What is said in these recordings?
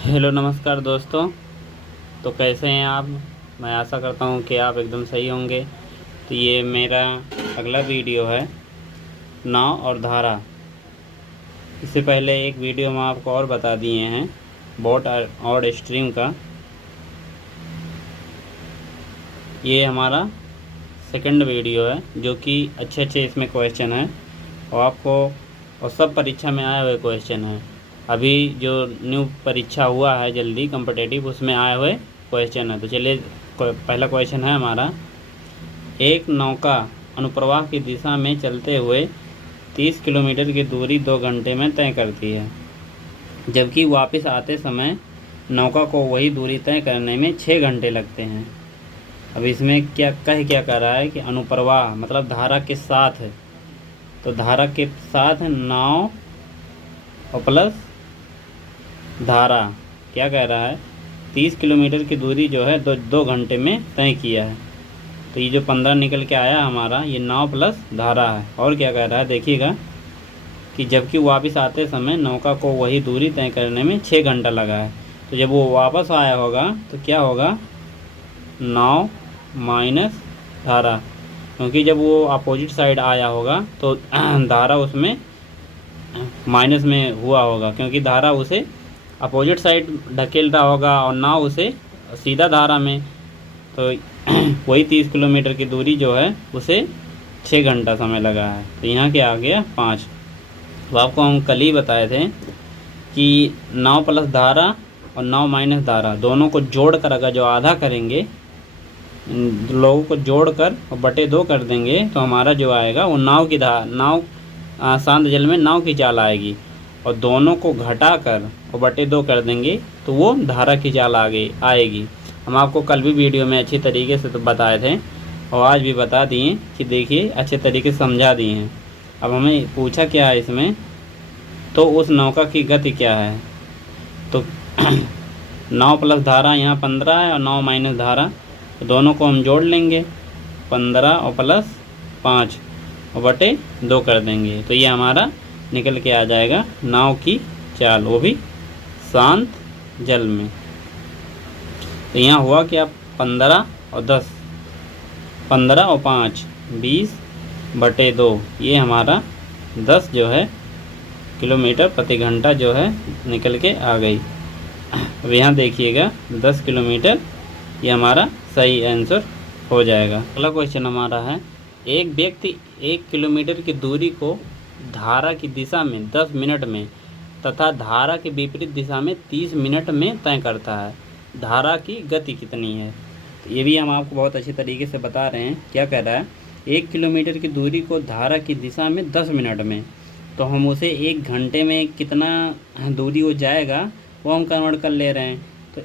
Hello नमस्कार दोस्तों। तो कैसे हैं आप? मैं आशा करता हूं कि आप एकदम सही होंगे। तो ये मेरा अगला वीडियो है नाव और धारा। इससे पहले एक वीडियो में आपको और बता दिए हैं बोट और स्ट्रिंग का। ये हमारा सेकंड वीडियो है जो कि अच्छे अच्छे इसमें क्वेश्चन हैं और आपको और सब परीक्षा में आए हुए क्वेश्चन हैं। अभी जो न्यू परीक्षा हुआ है जल्दी कॉम्पिटिटिव उसमें आए हुए क्वेश्चन है। तो चलिए पहला क्वेश्चन है हमारा, एक नौका अनुप्रवाह की दिशा में चलते हुए 30 किलोमीटर की दूरी 2 घंटे में तय करती है, जबकि वापस आते समय नौका को वही दूरी तय करने में 6 घंटे लगते हैं। अब इसमें क्या कर रहा है कि अनुप्रवाह मतलब धारा के साथ है, तो धारा के साथ नाव और प्लस धारा क्या कह रहा है 30 किलोमीटर की दूरी जो है दो घंटे में तय किया है। तो ये जो 15 निकल के आया हमारा ये नाव प्लस धारा है। और क्या कह रहा है देखिएगा कि जबकि वापस आते समय नौका को वही दूरी तय करने में 6 घंटा लगा है। तो जब वो वापस आया होगा तो क्या होगा, नाव माइनस धारा, क्योंकि जब वो अपोजिट साइड आया होगा तो धारा उसमें माइनस में हुआ होगा, क्योंकि धारा उसे अपोजिट साइड ढकेल रहा होगा और नाव उसे सीधा धारा में। तो वही 30 किलोमीटर की दूरी जो है उसे 6 घंटा समय लगा है। तो यहाँ क्या आ गया 5। तो आपको हम कल ही बताए थे कि नाव प्लस धारा और नाव माइनस धारा दोनों को जोड़ कर अगर जो आधा करेंगे, लोगों को जोड़कर और बटे 2 कर देंगे तो हमारा जो आएगा वो नाव शांत जल में नाव की चाल आएगी। और दोनों को घटाकर और बटे 2 कर देंगे तो वो धारा की चाल आएगी। हम आपको कल भी वीडियो में अच्छी तरीके से तो बताए थे और आज भी बता दिए कि देखिए अच्छे तरीके से समझा दिए हैं। अब हमें पूछा क्या है इसमें, तो उस नौका की गति क्या है। तो नाव प्लस धारा यहाँ 15 है और नाव माइनस धारा, तो दोनों को हम जोड़ लेंगे 15 और प्लस 5 और बटे 2 कर देंगे। तो ये हमारा निकल के आ जाएगा नाव की चाल, वो भी शांत जल में। तो यहाँ हुआ क्या 15 और 10, 15 और 5 20 बटे 2, ये हमारा 10 जो है किलोमीटर प्रति घंटा जो है निकल के आ गई। अब यहाँ देखिएगा 10 किलोमीटर, ये हमारा सही आंसर हो जाएगा। अगला क्वेश्चन हमारा है, एक व्यक्ति 1 किलोमीटर की दूरी को धारा की दिशा में 10 मिनट में तथा धारा के विपरीत दिशा में 30 मिनट में तय करता है, धारा की गति कितनी है। तो ये भी हम आपको बहुत अच्छी तरीके से बता रहे हैं। क्या कह रहा है 1 किलोमीटर की दूरी को धारा की दिशा में 10 मिनट में, तो हम उसे 1 घंटे में कितना दूरी हो जाएगा वो हम कन्वर्ट कर ले रहे हैं। तो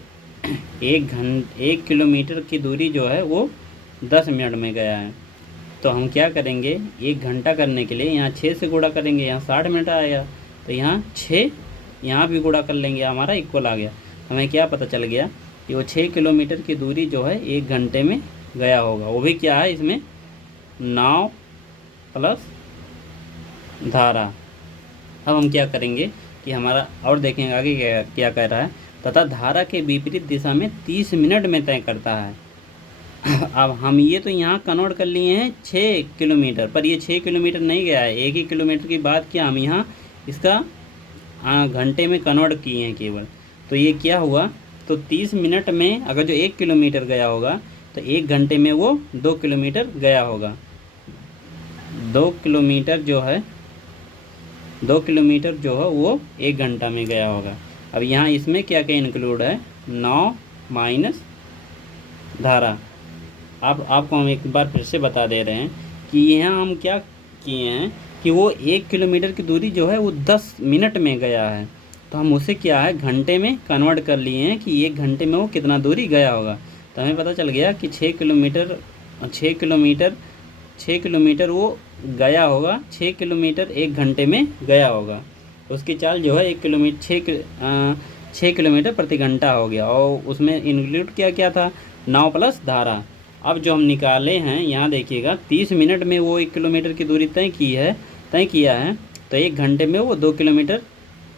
1 किलोमीटर की दूरी जो है वो 10 मिनट में गया है। तो हम क्या करेंगे 1 घंटा करने के लिए यहाँ 6 से गुणा करेंगे, यहाँ 60 मिनट आएगा। तो यहाँ 6 यहाँ भी गुणा कर लेंगे, हमारा इक्वल आ गया। हमें क्या पता चल गया कि वो 6 किलोमीटर की दूरी जो है 1 घंटे में गया होगा। वो भी क्या है इसमें नाव प्लस धारा। अब हम क्या करेंगे कि हमारा और देखेंगे आगे क्या कह रहा है, तथा धारा के विपरीत दिशा में 30 मिनट में तय करता है। अब हम ये तो यहाँ कन्वर्ट कर लिए हैं 6 किलोमीटर, पर ये 6 किलोमीटर नहीं गया है। 1 ही किलोमीटर की बात किया हम यहाँ इसका घंटे में कन्वर्ट किए हैं केवल। तो ये क्या हुआ, तो 30 मिनट में अगर जो 1 किलोमीटर गया होगा तो 1 घंटे में वो 2 किलोमीटर गया होगा। 2 किलोमीटर जो है 2 किलोमीटर जो है वो 1 घंटा में गया होगा। अब यहाँ इसमें क्या क्या इंक्लूड है, नाव माइनस धारा। आपको हम एक बार फिर से बता दे रहे हैं कि यहाँ हम क्या किए हैं कि वो 1 किलोमीटर की दूरी जो है वो 10 मिनट में गया है। तो हम उसे क्या है घंटे में कन्वर्ट कर लिए हैं कि 1 घंटे में वो कितना दूरी गया होगा। तो हमें पता चल गया कि 6 किलोमीटर वो गया होगा, 6 किलोमीटर 1 घंटे में गया होगा। उसकी चाल जो है 6 किलोमीटर प्रति घंटा हो गया। और उसमें इंक्लूड क्या था, नाव प्लस धारा। अब जो हम निकाले हैं यहाँ देखिएगा 30 मिनट में वो 1 किलोमीटर की दूरी तय किया है, तो 1 घंटे में वो 2 किलोमीटर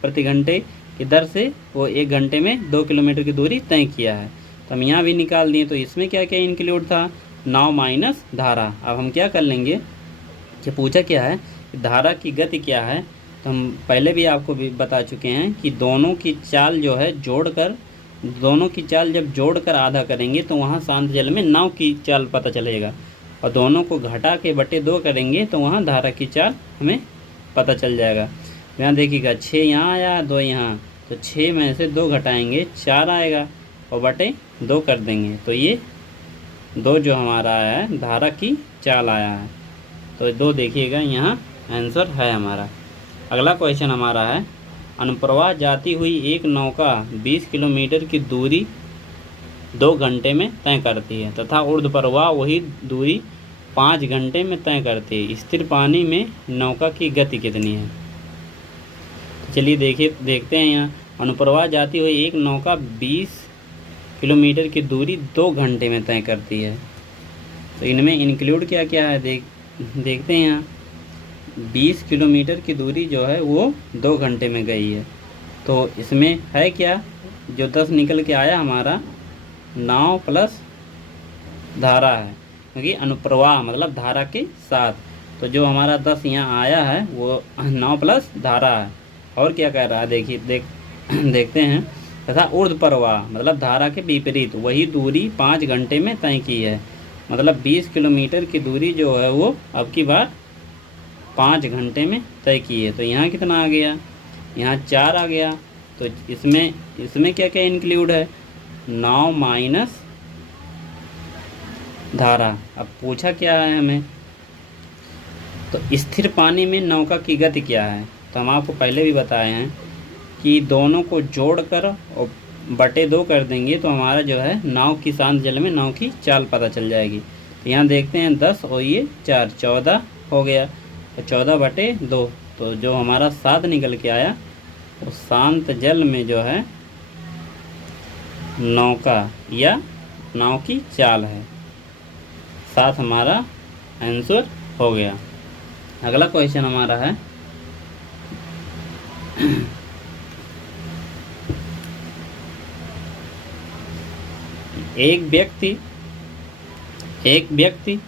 प्रति घंटे इधर से वो 1 घंटे में 2 किलोमीटर की दूरी तय किया है। तो हम यहाँ भी निकाल दिए। तो इसमें क्या क्या इंक्लूड था, नाव माइनस धारा। अब हम क्या कर लेंगे कि पूछा क्या है कि धारा की गति क्या है। तो हम पहले भी आपको भी बता चुके हैं कि दोनों की चाल जो है जोड़कर, दोनों की चाल जब जोड़कर आधा करेंगे तो वहाँ शांत जल में नाव की चाल पता चलेगा, और दोनों को घटा के बटे 2 करेंगे तो वहाँ धारा की चाल हमें पता चल जाएगा। यहाँ देखिएगा 6 यहाँ आया, 2 यहाँ, तो 6 में से 2 घटाएंगे 4 आएगा और बटे 2 कर देंगे, तो ये 2 जो हमारा आया है धारा की चाल आया है। तो 2 देखिएगा यहाँ आंसर है हमारा। अगला क्वेश्चन हमारा है, अनुप्रवाह जाती हुई एक नौका 20 किलोमीटर की दूरी 2 घंटे में तय करती है तथा ऊर्ध्व प्रवाह वही दूरी 5 घंटे में तय करती है। स्थिर पानी में नौका की गति कितनी है। चलिए देखते हैं। यहाँ अनुप्रवाह जाती हुई एक नौका 20 किलोमीटर की दूरी 2 घंटे में तय करती है। तो इनमें इंक्लूड क्या क्या है देखते हैं। यहाँ 20 किलोमीटर की दूरी जो है वो 2 घंटे में गई है। तो इसमें है क्या, जो 10 निकल के आया हमारा नाव प्लस धारा है, क्योंकि अनुप्रवाह मतलब धारा के साथ। तो जो हमारा 10 यहाँ आया है वो नाव प्लस धारा है। और क्या कह रहा है देखते हैं। तथा ऊर्ध्व प्रवाह मतलब धारा के विपरीत वही दूरी 5 घंटे में तय की है। मतलब 20 किलोमीटर की दूरी जो है वो अब की बार 5 घंटे में तय की है। तो यहाँ कितना आ गया, यहाँ 4 आ गया। तो इसमें क्या क्या इंक्लूड है, नाव माइनस धारा। अब पूछा क्या है हमें, तो स्थिर पानी में नौका की गति क्या है। तो हम आपको पहले भी बताए हैं कि दोनों को जोड़कर और बटे 2 कर देंगे तो हमारा जो है नाव की शांत जल में नाव की चाल पता चल जाएगी। तो यहाँ देखते हैं 10 और ये 4, 14 हो गया। तो 14 बटे 2, तो जो हमारा 7 निकल के आया वो शांत जल में जो है नौका या नाव की चाल है। 7 हमारा आंसर हो गया। अगला क्वेश्चन हमारा है, एक व्यक्ति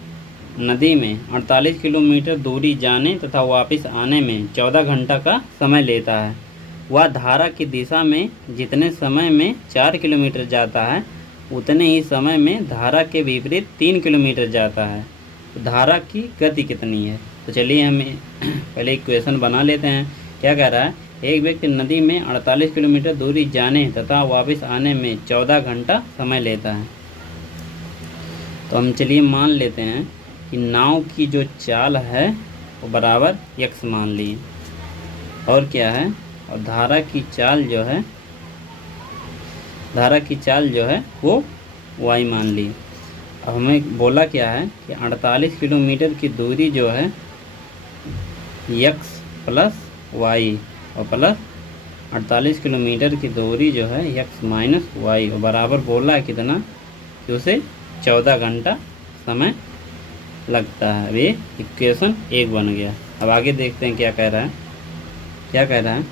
नदी में 48 किलोमीटर दूरी जाने तथा वापस आने में 14 घंटा का समय लेता है। वह धारा की दिशा में जितने समय में 4 किलोमीटर जाता है उतने ही समय में धारा के विपरीत 3 किलोमीटर जाता है। तो धारा की गति कितनी है। तो चलिए हमें पहले एक क्वेश्चन बना लेते हैं। क्या कह रहा है, एक व्यक्ति नदी में 48 किलोमीटर दूरी जाने तथा वापस आने में 14 घंटा समय लेता है। तो हम चलिए मान लेते हैं कि नाव की जो चाल है वो बराबर x मान लिए, और क्या है, और धारा की चाल जो है वो y मान ली। अब हमें बोला क्या है कि 48 किलोमीटर की दूरी जो है x प्लस y और प्लस 48 किलोमीटर की दूरी जो है x माइनस y, और बराबर बोला है कितना कि उसे 14 घंटा समय लगता है। अब ये इक्वेशन 1 बन गया। अब आगे देखते हैं क्या कह रहा है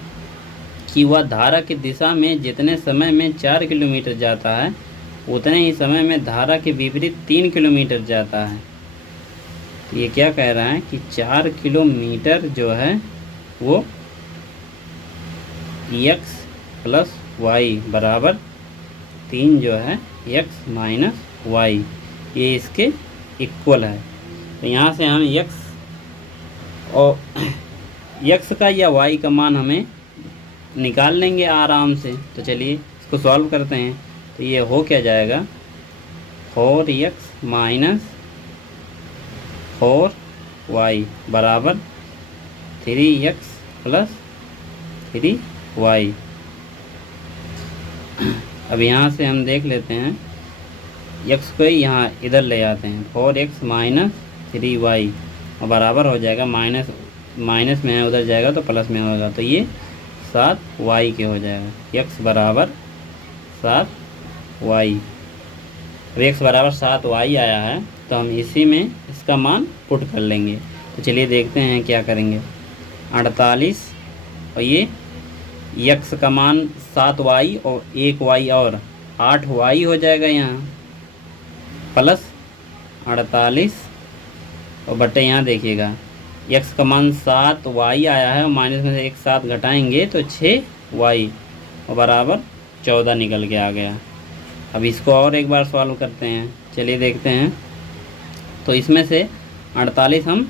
कि वह धारा की दिशा में जितने समय में 4 किलोमीटर जाता है उतने ही समय में धारा के विपरीत 3 किलोमीटर जाता है। तो ये क्या कह रहा है कि 4 किलोमीटर जो है वो x प्लस वाई बराबर 3 जो है x माइनस वाई, ये इसके इक्वल है। तो यहाँ से हम x का या y का मान हमें निकाल लेंगे आराम से। तो चलिए इसको सॉल्व करते हैं। तो ये हो क्या जाएगा, 4x माइनस 4y बराबर 3x प्लस 3y। अब यहाँ से हम देख लेते हैं, x को यहाँ इधर ले आते हैं, 4x माइनस 3y और बराबर हो जाएगा, माइनस में है उधर जाएगा तो प्लस में होगा, तो ये 7y के हो जाएगा। x बराबर 7y। अब x बराबर 7y आया है तो हम इसी में इसका मान पुट कर लेंगे। तो चलिए देखते हैं क्या करेंगे। 48 और ये यक्स का मान 7y और 1y और 8y हो जाएगा यहाँ, प्लस 48 और बटे यहाँ देखिएगा यक्स का मान 7y आया है और माइनस में से एक 7 घटाएंगे तो 6y और बराबर 14 निकल के आ गया। अब इसको और एक बार सॉल्व करते हैं, चलिए देखते हैं। तो इसमें से 48 हम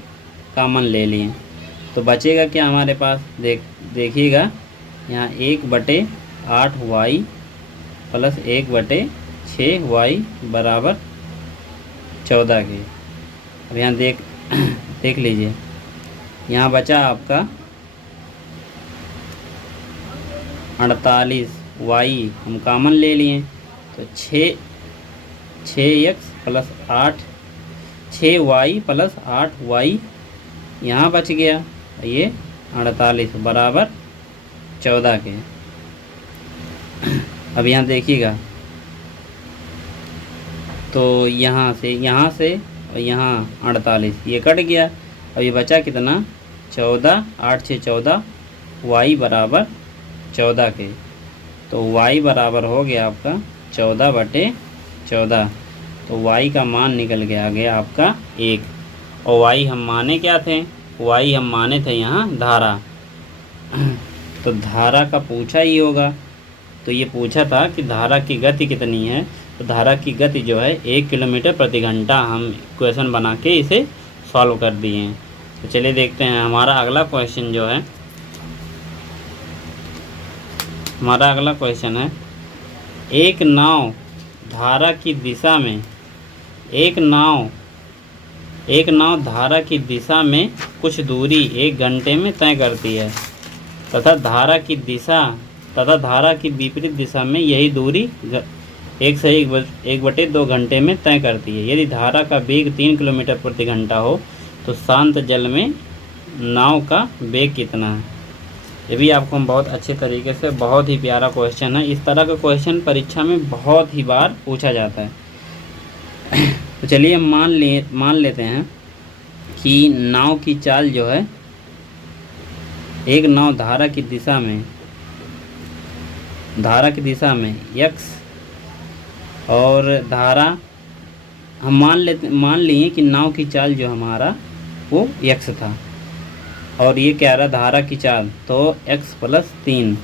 कॉमन ले लिए तो बचेगा क्या हमारे पास, देखिएगा यहाँ 1/8y प्लस 1/6y बराबर 14 के। अब यहाँ देख लीजिए, यहाँ बचा आपका 48y हम कॉमन ले लिए तो 6x plus 6y plus 8y यहाँ बच गया, ये 48 बराबर 14 के। अब यहाँ देखिएगा तो यहाँ से और यहाँ 48 ये कट गया। अब ये बचा कितना 14, 8 6 14, y बराबर 14 के। तो y बराबर हो गया आपका 14/14। तो y का मान निकल के आ गया आपका 1। और y हम माने क्या थे, y हम माने थे यहाँ धारा। तो धारा का पूछा ही होगा, तो ये पूछा था कि धारा की गति कितनी है। तो धारा की गति जो है 1 किलोमीटर प्रति घंटा हम क्वेश्चन बना के इसे सॉल्व कर दिए हैं। तो चलिए देखते हैं हमारा अगला क्वेश्चन जो है। हमारा अगला क्वेश्चन है, एक नाव धारा की दिशा में धारा की दिशा में कुछ दूरी 1 घंटे में तय करती है तथा धारा की विपरीत दिशा में यही दूरी 1 से 1/2 घंटे में तय करती है। यदि धारा का वेग 3 किलोमीटर प्रति घंटा हो तो शांत जल में नाव का वेग कितना है। ये भी आपको हम बहुत अच्छे तरीके से, बहुत ही प्यारा क्वेश्चन है। इस तरह का क्वेश्चन परीक्षा में बहुत ही बार पूछा जाता है। तो चलिए हम मान लेते हैं कि नाव की चाल जो है, एक नाव धारा की दिशा में x और धारा हम मान लिए कि नाव की चाल जो हमारा वो x था और ये क्या रहा धारा की चाल, तो x प्लस 3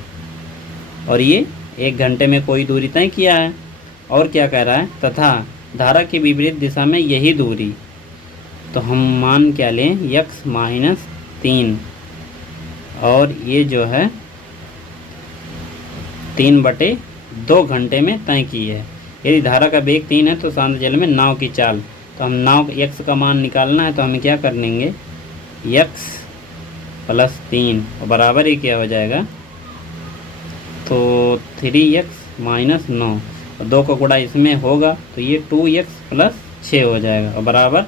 और ये 1 घंटे में कोई दूरी तय किया है। और क्या कह रहा है, तथा धारा की विपरीत दिशा में यही दूरी, तो हम मान क्या लें x माइनस 3 और ये जो है 3/2 घंटे में तय की है। यदि धारा का वेग 3 है तो शांत जल में नाव की चाल, तो हम नाव x का मान निकालना है तो हमें क्या कर लेंगे x प्लस 3 और बराबर ही क्या हो जाएगा, तो 3x माइनस 9 और 2 का गुणा इसमें होगा तो ये 2x प्लस 6 हो जाएगा और बराबर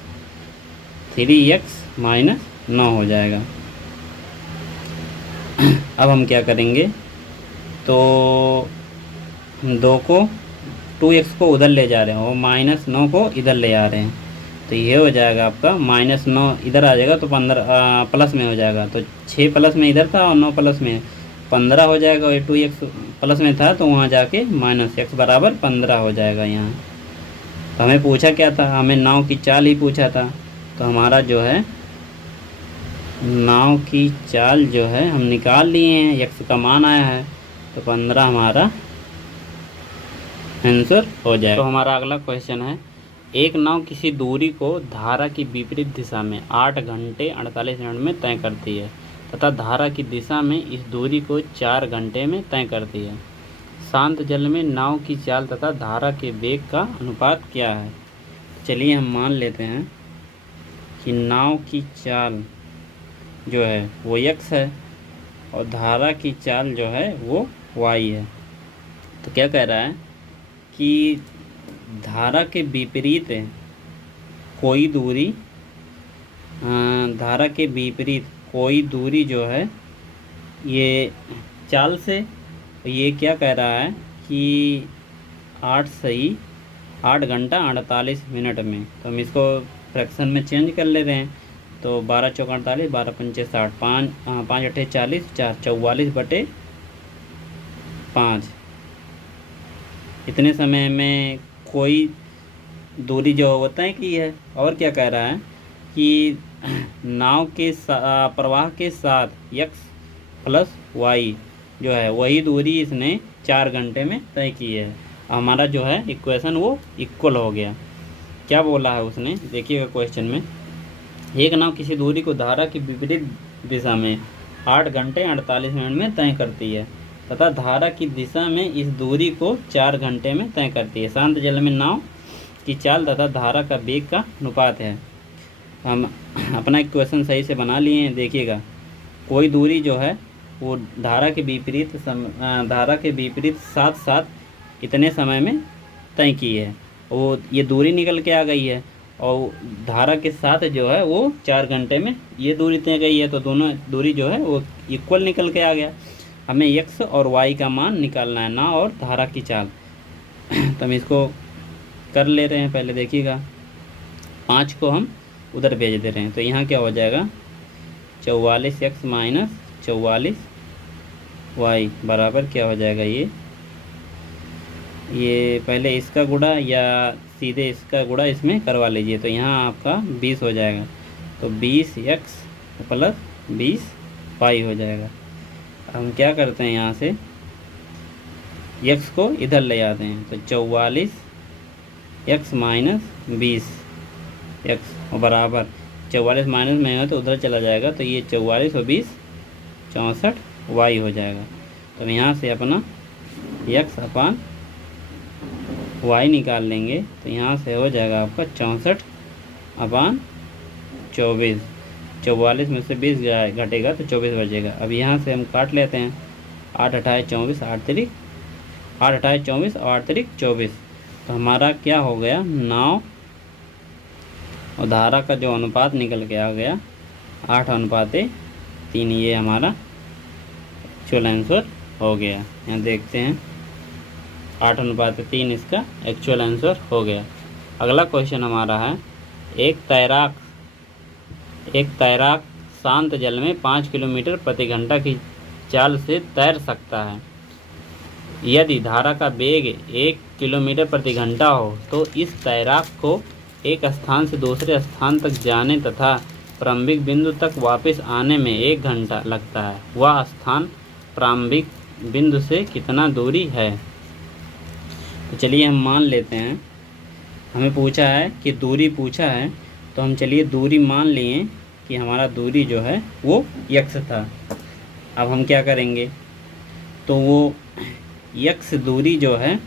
3x माइनस 9 हो जाएगा। अब हम क्या करेंगे, तो हम 2x को उधर ले जा रहे हैं और -9 को इधर ले आ रहे हैं, तो ये हो जाएगा आपका -9 इधर आ जाएगा तो 15 प्लस में हो जाएगा। तो 6 प्लस में इधर था और 9 प्लस में 15 हो जाएगा। और 2x प्लस में था तो वहाँ जाके -x बराबर 15 हो जाएगा यहाँ। तो हमें पूछा क्या था, हमें नाव की चाल ही पूछा था। तो हमारा जो है नाव की चाल जो है हम निकाल लिए हैं, x का मान आया है तो 15 हमारा आंसर हो जाएगा। तो हमारा अगला क्वेश्चन है, एक नाव किसी दूरी को धारा की विपरीत दिशा में 8 घंटे 48 मिनट में तय करती है तथा धारा की दिशा में इस दूरी को 4 घंटे में तय करती है। शांत जल में नाव की चाल तथा धारा के वेग का अनुपात क्या है। चलिए हम मान लेते हैं कि नाव की चाल जो है वो x है और धारा की चाल जो है वो y है। तो क्या कह रहा है कि धारा के विपरीत कोई दूरी, धारा के विपरीत कोई दूरी जो है ये चाल से, ये क्या कह रहा है कि 8 घंटा 48 मिनट में। तो हम इसको फ्रैक्शन में चेंज कर ले रहे हैं, तो 12 चौक 48, 12 पंचे 60, 5 8 40, 4 44/8 5। इतने समय में कोई दूरी जो वो तय की है। और क्या कह रहा है कि नाव के प्रवाह के साथ x प्लस y जो है वही दूरी इसने 4 घंटे में तय की है। हमारा जो है इक्वेशन वो इक्वल हो गया। क्या बोला है उसने, देखिएगा क्वेश्चन में, एक नाव किसी दूरी को धारा की विपरीत दिशा में 8 घंटे 48 मिनट में तय करती है तथा धारा की दिशा में इस दूरी को 4 घंटे में तय करती है। शांत जल में नाव की चाल तथा धारा का वेग का अनुपात है। हम अपना इक्वेशन सही से बना लिए हैं। देखिएगा, कोई दूरी जो है वो धारा के विपरीत साथ साथ इतने समय में तय की है। वो ये दूरी निकल के आ गई है और धारा के साथ जो है वो 4 घंटे में ये दूरी तय गई है, तो दोनों दूरी जो है वो इक्वल निकल के आ गया। हमें x और y का मान निकालना है, ना और धारा की चाल। तो हम इसको कर ले रहे हैं। पहले देखिएगा, 5 को हम उधर भेज दे रहे हैं, तो यहाँ क्या हो जाएगा 44x माइनस 44y बराबर क्या हो जाएगा, ये पहले इसका गुणा या सीधे इसका गुणा इसमें करवा लीजिए, तो यहाँ आपका 20 हो जाएगा। तो 20x प्लस 20y हो जाएगा। हम क्या करते हैं, यहाँ से x को इधर ले आते हैं, तो 44x माइनस 20x बराबर 44 माइनस में है तो उधर चला जाएगा, तो ये 44 और 20 64y हो जाएगा। तो यहाँ से अपना x अपान y निकाल लेंगे, तो यहाँ से हो जाएगा आपका 64 अपान 24। 44 में से 20 घटेगा तो 24 बचेगा। अब यहाँ से हम काट लेते हैं, 8 28 24 8 3 8 28 24 और 8 3 24। तो हमारा क्या हो गया, नाव और धारा का जो अनुपात निकल के आ गया 8:3। ये हमारा एक्चुअल आंसर हो गया। यहाँ देखते हैं 8:3 इसका एक्चुअल आंसर हो गया। अगला क्वेश्चन हमारा है, एक तैराक शांत जल में 5 किलोमीटर प्रति घंटा की चाल से तैर सकता है। यदि धारा का वेग 1 किलोमीटर प्रति घंटा हो तो इस तैराक को एक स्थान से दूसरे स्थान तक जाने तथा प्रारंभिक बिंदु तक वापस आने में 1 घंटा लगता है। वह स्थान प्रारंभिक बिंदु से कितना दूरी है। तो चलिए हम मान लेते हैं, हमें पूछा है कि दूरी पूछा है, तो हम चलिए दूरी मान लिए कि हमारा दूरी जो है वो x था। अब हम क्या करेंगे, तो वो x दूरी जो है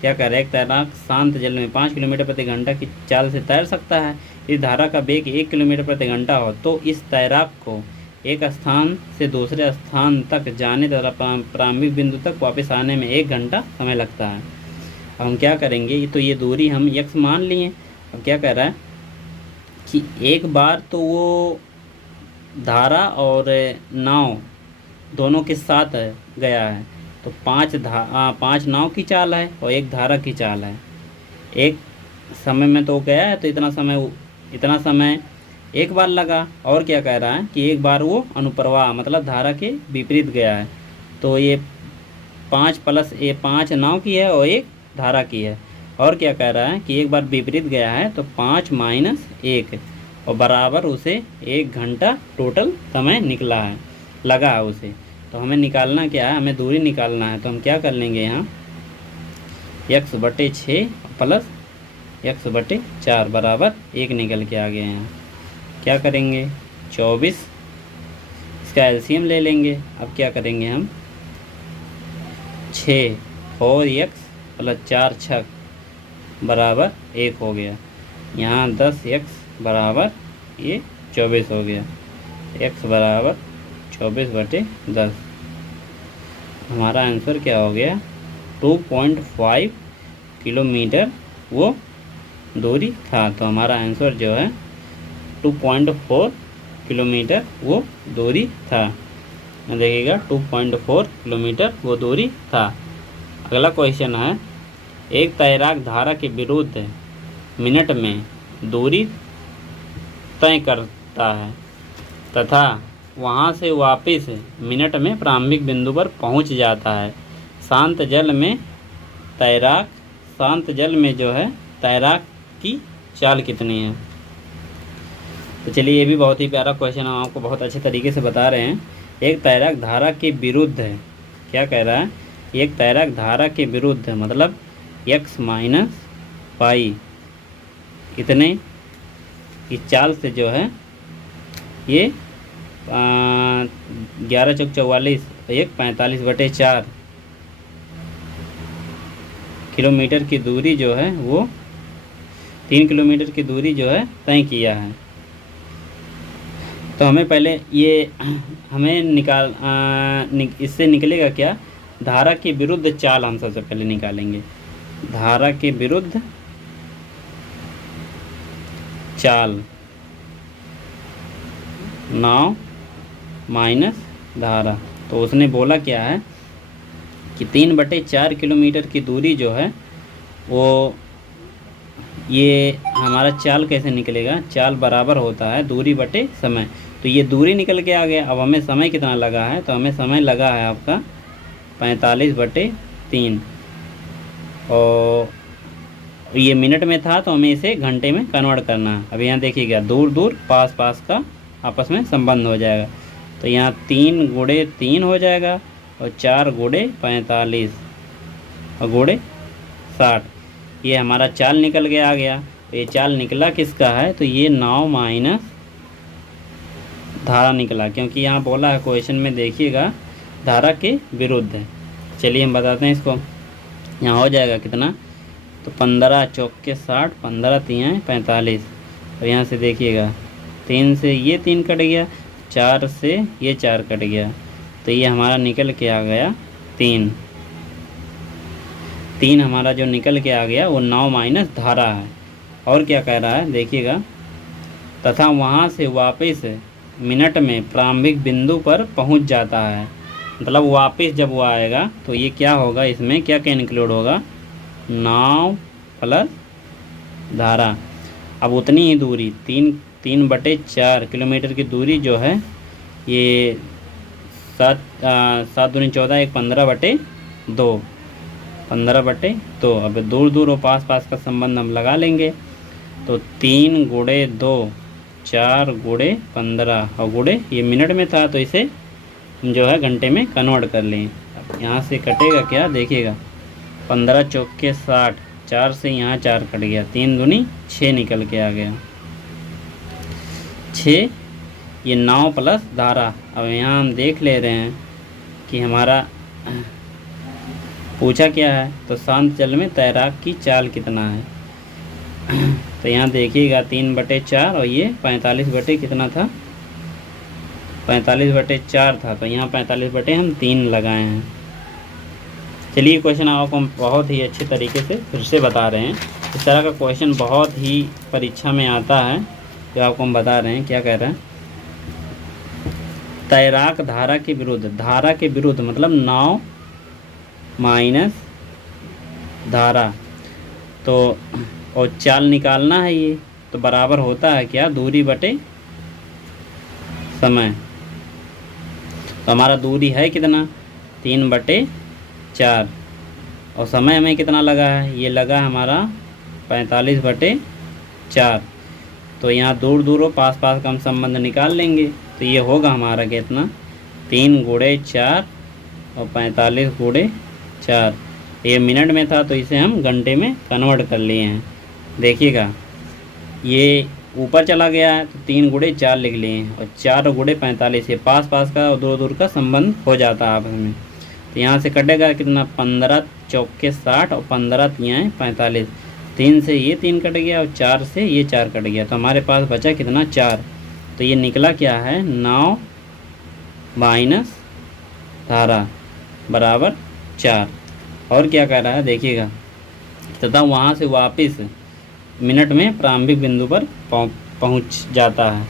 क्या कर रहा है, एक तैराक शांत जल में 5 किलोमीटर प्रति घंटा की चाल से तैर सकता है। इस धारा का वेग 1 किलोमीटर प्रति घंटा हो तो इस तैराक को एक स्थान से दूसरे स्थान तक जाने तथा प्रारंभिक बिंदु तक वापस आने में 1 घंटा समय लगता है। अब हम क्या करेंगे, तो ये दूरी हम x मान लिए। अब क्या कह रहा है कि एक बार तो वो धारा और नाव दोनों के साथ गया है, तो 5 नाव की चाल है और 1 धारा की चाल है। एक समय में तो गया है, तो इतना समय एक बार लगा। और क्या कह रहा है कि एक बार वो अनुप्रवाह मतलब धारा के विपरीत गया है, तो ये 5 प्लस 5 नाव की है और 1 धारा की है। और क्या कह रहा है कि एक बार विपरीत गया है, तो 5 माइनस 1 और बराबर उसे 1 घंटा टोटल समय निकला है, लगा है उसे। तो हमें निकालना क्या है, हमें दूरी निकालना है। तो हम क्या कर लेंगे, यहाँ x/6 प्लस x/4 बराबर 1 निकल के आ गए। यहाँ क्या करेंगे, 24 इसका एलसीएम ले लेंगे। अब क्या करेंगे हम, 6 4x प्लस 4 6 बराबर 1 हो गया। यहाँ 10x बराबर ये 24 हो गया। x बराबर 24/10। हमारा आंसर क्या हो गया, 2.5 किलोमीटर वो दूरी था। तो हमारा आंसर जो है 2.4 किलोमीटर वो दूरी था। देखिएगा 2.4 किलोमीटर वो दूरी था। अगला क्वेश्चन है, एक तैराक धारा के विरुद्ध मिनट में दूरी तय करता है तथा वहाँ से वापस मिनट में प्रारंभिक बिंदु पर पहुँच जाता है। शांत जल में तैराक, शांत जल में जो है तैराक की चाल कितनी है। तो चलिए ये भी बहुत ही प्यारा क्वेश्चन हम आपको बहुत अच्छे तरीके से बता रहे हैं। एक तैराक धारा के विरुद्ध है, क्या कह रहा है, एक तैराक धारा के विरुद्ध है, मतलब x माइनस पाई इतने की चाल से जो है ये 11 चौक 44 1 45/4 किलोमीटर की दूरी जो है वो 3 किलोमीटर की दूरी जो है तय किया है। तो हमें पहले ये हमें इससे निकलेगा क्या, धारा के विरुद्ध चाल हम सबसे पहले निकालेंगे। धारा के विरुद्ध चाल, नाव माइनस धारा। तो उसने बोला क्या है कि 3/4 किलोमीटर की दूरी जो है वो, ये हमारा चाल कैसे निकलेगा, चाल बराबर होता है दूरी बटे समय। तो ये दूरी निकल के आ गया। अब हमें समय कितना लगा है, तो हमें समय लगा है आपका 45/3 और ये मिनट में था, तो हमें इसे घंटे में कन्वर्ट करना है। अब यहाँ देखिएगा दूर दूर पास पास का आपस में संबंध हो जाएगा। तो यहाँ 3 × 3 हो जाएगा और 4 × 45 और × 60। ये हमारा चाल निकल के आ गया। तो ये चाल निकला किसका है, तो ये नाव माइनस धारा निकला, क्योंकि यहाँ बोला है क्वेश्चन में, देखिएगा धारा के विरुद्ध है। चलिए हम बताते हैं इसको। यहाँ हो जाएगा कितना, तो 15 चौक के 60, 15 तियाँ 45। तो यहाँ से देखिएगा 3 से ये 3 कट गया, 4 से ये 4 कट गया, तो ये हमारा निकल के आ गया 3 हमारा जो निकल के आ गया वो नाव माइनस धारा है। और क्या कह रहा है देखिएगा, तथा वहाँ से वापस मिनट में प्रारंभिक बिंदु पर पहुँच जाता है। मतलब वापस जब वो आएगा तो ये क्या होगा, इसमें क्या क्या इंक्लूड होगा, नाव प्लस धारा। अब उतनी ही दूरी 3/4 किलोमीटर की दूरी जो है ये 7 दूनी 14 1 15/2 15/2। अब दूर दूर और पास पास का संबंध हम लगा लेंगे। तो 3 × 2 4 × 15 और गुणे ये मिनट में था, तो इसे जो है घंटे में कन्वर्ट कर लें। अब यहाँ से कटेगा क्या, देखिएगा 15 चौक के 60, 4 से यहाँ 4 कट गया, 3 दूनी 6 निकल के आ गया 6। ये नाव प्लस धारा। अब यहाँ हम देख ले रहे हैं कि हमारा पूछा क्या है, तो शांत जल में तैराक की चाल कितना है। तो यहाँ देखिएगा 3/4 और ये 45 कितना था, 45/4 था। तो यहाँ 45 हम 3 लगाए हैं। चलिए क्वेश्चन आपको हम बहुत ही अच्छे तरीके से फिर से बता रहे हैं। इस तरह का क्वेश्चन बहुत ही परीक्षा में आता है, जो आपको हम बता रहे हैं। क्या कह रहे हैं, तैराक धारा के विरुद्ध, धारा के विरुद्ध मतलब नाव माइनस धारा। तो और चाल निकालना है ये, तो बराबर होता है क्या, दूरी बटे समय। तो हमारा दूरी है कितना, 3/4 और समय हमें कितना लगा है, ये लगा हमारा 45/4। तो यहाँ दूर दूर और पास पास का हम संबंध निकाल लेंगे। तो ये होगा हमारा कितना, 3 × 4 और 45 × 4। ये मिनट में था, तो इसे हम घंटे में कन्वर्ट कर लिए हैं। देखिएगा ये ऊपर चला गया है, तो 3 × 4 लिख लिए हैं और 4 × 45, ये पास पास का और दूर दूर का संबंध हो जाता है आपस में। तो यहाँ से कटेगा कितना, 15 चौक के 60 और 15 तियाँ 45। 3 से ये 3 कट गया और 4 से ये 4 कट गया, तो हमारे पास बचा कितना, 4। तो ये निकला क्या है, नाव माइनस धारा बराबर 4। और क्या कह रहा है देखिएगा, तथा वहाँ से वापस मिनट में प्रारंभिक बिंदु पर पहुँच जाता है।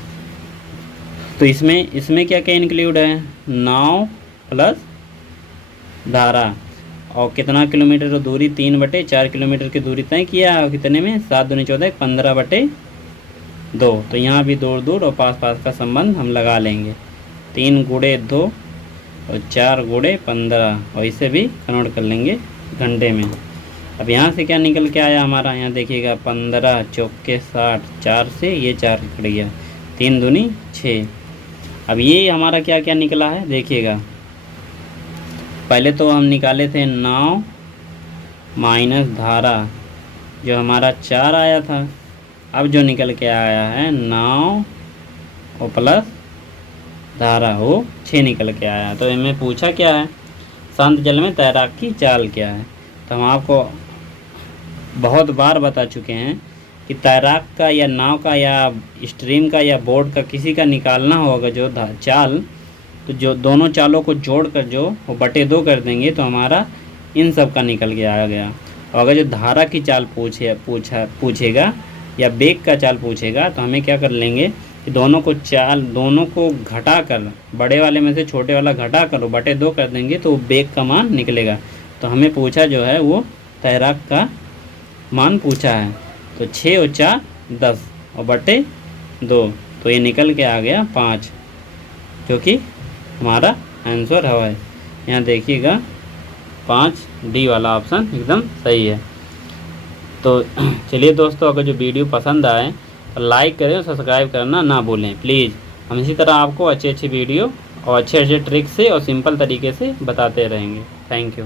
तो इसमें क्या क्या इंक्लूड है, नाव प्लस धारा। और कितना किलोमीटर की दूरी, 3/4 किलोमीटर की दूरी तय किया और कितने में, 7 दूनी 14 15/2। तो यहाँ भी दूर दूर और पास पास का संबंध हम लगा लेंगे। 3 × 2 और 4 गुणे 15, और इसे भी कन्वर्ट कर लेंगे घंटे में। अब यहाँ से क्या निकल के आया हमारा, यहाँ देखिएगा 15 चौके 60, 4 से ये 4 कट गया, 3 दूनी 6। अब ये हमारा क्या क्या निकला है देखिएगा, पहले तो हम निकाले थे 9 माइनस धारा जो हमारा 4 आया था। अब जो निकल के आया है 9 और प्लस धारा वो 6 निकल के आया। तो इनमें पूछा क्या है, शांत जल में तैराक की चाल क्या है। तो हम आपको बहुत बार बता चुके हैं कि तैराक का या नाव का या स्ट्रीम का या बोर्ड का किसी का निकालना होगा जो चाल, तो जो दोनों चालों को जोड़कर जो वो बटे 2 कर देंगे तो हमारा इन सब का निकल के आ गया। और अगर जो धारा की चाल पूछेगा या बेग का चाल पूछेगा तो हमें क्या कर लेंगे कि दोनों को घटा कर, बड़े वाले में से छोटे वाला घटा कर बटे 2 कर देंगे तो बेग का मान निकलेगा। तो हमें पूछा जो है वो तैराक का मान पूछा है। तो 6 और 4 10 और बटे 2, तो ये निकल के आ गया 5, जो कि हमारा आंसर है। यहाँ देखिएगा 5D वाला ऑप्शन एकदम सही है। तो चलिए दोस्तों, अगर जो वीडियो पसंद आए तो लाइक करें और सब्सक्राइब करना ना भूलें प्लीज़। हम इसी तरह आपको अच्छी वीडियो और अच्छे ट्रिक से और सिंपल तरीके से बताते रहेंगे। Thank you.